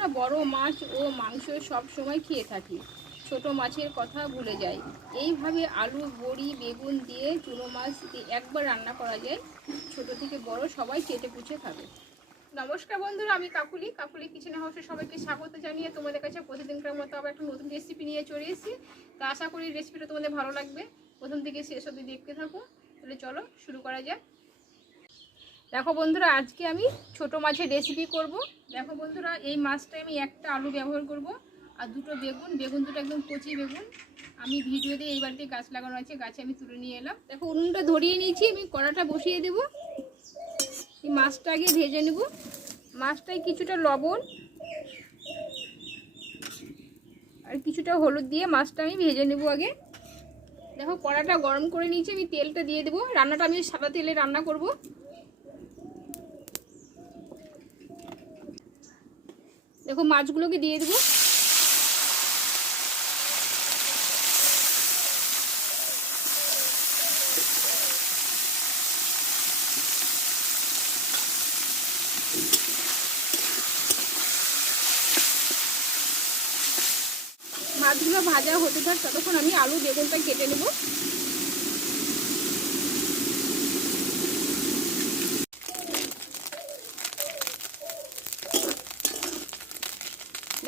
আমরা বড় মাছ ও মাংস সব সময় খেয়ে থাকি। ছোট মাছের কথা ভুলে যাই। এইভাবে আলু, বড়ি, বেগুন দিয়ে চুনো মাছ দিয়ে একবার রান্না করা যায়। ছোট থেকে বড় সবাই চেটে পুচে খাবে। নমস্কার বন্ধুরা, আমি কাকুলি। কাকুলি কিচেন হাউসে সবাইকে স্বাগত জানিয়ে তোমাদের কাছে প্রতিদিনকার মতো আবার একটা নতুন রেসিপি নিয়ে চলে এসেছি। তা আশা করি রেসিপিটা তোমাদের ভালো লাগবে। প্রথম থেকে শেষ অবধি দেখতে থাকো। তাহলে চলো, শুরু করা যাক। দেখো বন্ধুরা, আজকে আমি ছোট মাছের রেসিপি করব। দেখো বন্ধুরা, এই মাছটা আমি একটা আলু ব্যবহার করব আর দুটো বেগুন। বেগুন দুটো একদম কচি বেগুন। আমি ভিডিও দিয়ে এই বাড়িতে গাছ লাগানো আছে, গাছে আমি তুলে নিয়ে এলাম। দেখো, উনুনটা ধরিয়ে নিয়েছি, আমি কড়াটা বসিয়ে দেব। এই মাছটা আগে ভেজে নেব। মাছটায় কিছুটা লবণ আর কিছুটা হলুদ দিয়ে মাছটা আমি ভেজে নেব আগে। দেখো, কড়াটা গরম করে নিয়েছি, আমি তেলটা দিয়ে দেবো। রান্নাটা আমি সাদা তেলে রান্না করব। দেখো মাছগুলোকে দিয়ে দেবো। মাছগুলো ভাজা হতে থাক ততক্ষণ আমি আলু বেগুনটা কেটে নেব।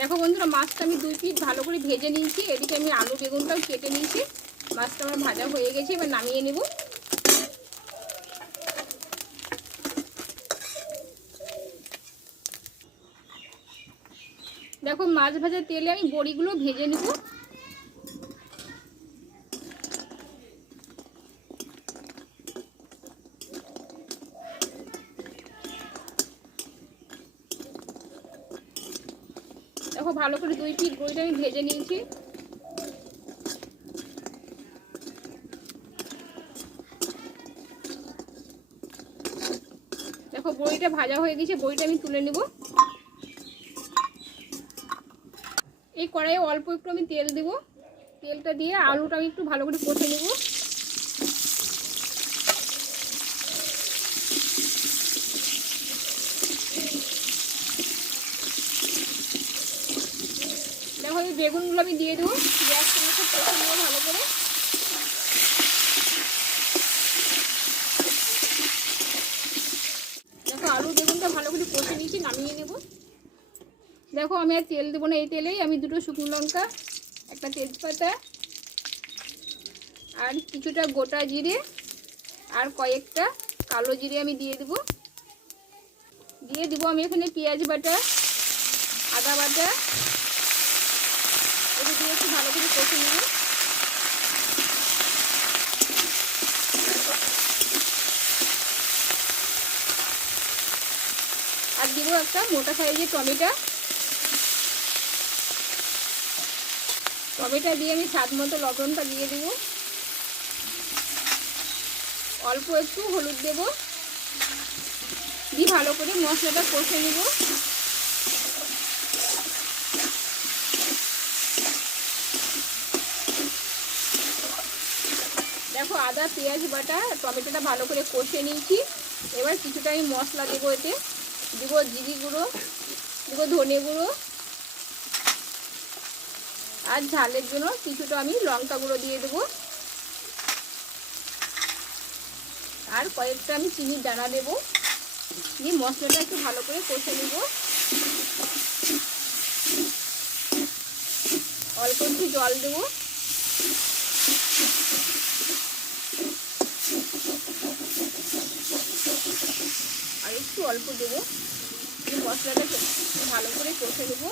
দেখো বন্ধুরা, মাছটা আমি দুই পিস ভালো করে ভেজে নিয়েছি। এদিকে আমি আলু বেগুনটাও কেটে নিয়েছি। মাছটা আমার ভাজা হয়ে গেছে, এবার নামিয়ে নেব। দেখো, মাছ ভাজার তেলে আমি বড়িগুলো ভেজে নেব। দেখো, ভালো করে দুই পিস বড়িটা আমি ভেজে নিয়েছি। দেখো, বড়িটা ভাজা হয়ে গেছে, বড়িটা আমি তুলে নেব। এই কড়াইয়ে অল্প একটু আমি তেল দেব। তেলটা দিয়ে আলুটা আমি একটু ভালো করে কষে নেব। এই বেগুনগুলো আমি দিয়ে দেবো। ভালো করে। দেখো বেগুনটা ভালো করে নিয়েছি, নামিয়ে নেব। দেখো আমি আর তেল দেবো না এই তেলেই। আমি দুটো শুকনো লঙ্কা, একটা তেজপাতা, আর কিছুটা গোটা জিরে, আর কয়েকটা কালো জিরে আমি দিয়ে দেবো। দিয়ে দেবো আমি এখানে পেঁয়াজ বাটা, আদা বাটা এটা দিয়ে একটু ভালো করে কষে নেব। আর দিব একটা মোটা সাইজের টমেটো। টমেটো দিয়ে আমি স্বাদ মতো লবণটা দিয়ে দেব। অল্প একটু হলুদ দেব। দিয়ে ভালো করে মশলাটা কষে নেব। দেখো আদা, পেঁয়াজ, বাটা, টমেটোটা ভালো করে কষে নিয়েছি। এবার কিছুটা আমি মশলা দেবো এতে। দেবো জিরি গুঁড়ো, দেবো ধনে গুঁড়ো, আর ঝালের জন্য কিছুটা আমি লঙ্কা গুঁড়ো দিয়ে দেবো। আর কয়েকটা আমি চিনির দানা দেবো। দিয়ে মশলাটা একটু ভালো করে কষে নেব। অল্প একটু জল দেব আর একটু অল্প দেবো। মশলাটা ভালো করে কষে দেবো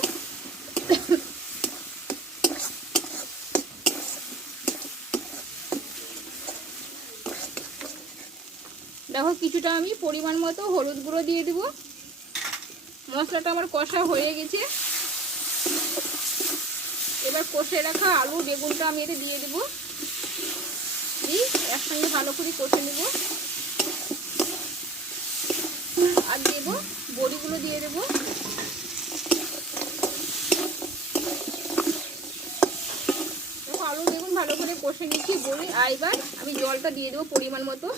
দেখো, কিছুটা আমি পরিমাণ মতো হলুদ গুঁড়ো দিয়ে দেবো। মশলাটা আমার কষা হয়ে গেছে। এবার কষে রাখা আলু, বেগুনটা আমি এটা দিয়ে দেবো। দিয়ে একসঙ্গে ভালো করে কষে নেব আর দেব, বড়িগুলো দিয়ে দেব। দেখো, আলু বেগুন ভালো করে কষে নিচ্ছি, বড়ি, আর এবার আমি জলটা দিয়ে দেবো পরিমাণ মতো।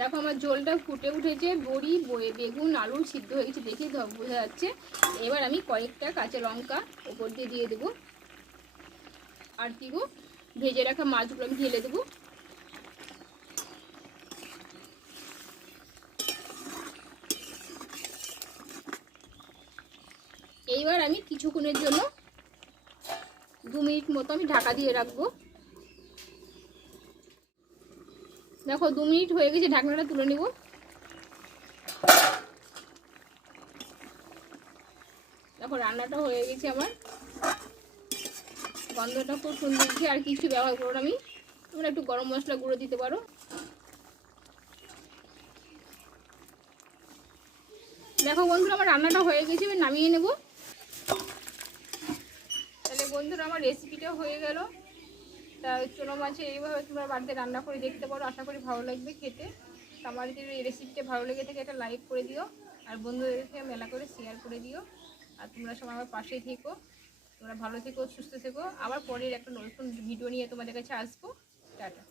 দেখো, আমার ঝোলটা ফুটে উঠেছে, বড়ি বেগুন, আলু সিদ্ধ হয়ে গেছে দেখে বোঝা যাচ্ছে। এবার আমি কয়েকটা কাঁচা লঙ্কা ওপর দিয়ে দিয়ে দেবো। আর কি ভেজে রাখা মাছগুলো আমি ঢেলে দেবো। এইবার আমি কিছুক্ষণের জন্য দু মিনিট মতো আমি ঢাকা দিয়ে রাখব। দেখো, দু মিনিট হয়ে গেছে, ঢাকনাটা তুলে নিব। দেখো, রান্নাটা হয়ে গেছে আমার। গন্ধটা খুব সুন্দর উঠছে আর কিছু ব্যবহার করো আমি। তোমরা একটু গরম মশলা গুঁড়ো দিতে পারো। দেখো বন্ধুরা, আমার রান্নাটা হয়ে গেছে আমি নামিয়ে নেব। তাহলে বন্ধুরা, আমার রেসিপিটা হয়ে গেল। তা চুনো মাছে এইভাবে তোমরা বাড়িতে রান্না করে দেখতে পারো, আশা করি ভালো লাগবে খেতে। আমার যদি এই রেসিপিটা ভালো লেগে থাকে, একটা লাইক করে দিও। আর বন্ধুদেরকে মেলা করে শেয়ার করে দিও। আর তোমরা সবাই আমার পাশেই থেকো। তোমরা ভালো থেকো, সুস্থ থেকো। আবার পরের একটা নতুন ভিডিও নিয়ে তোমাদের কাছে আসব। টাটা।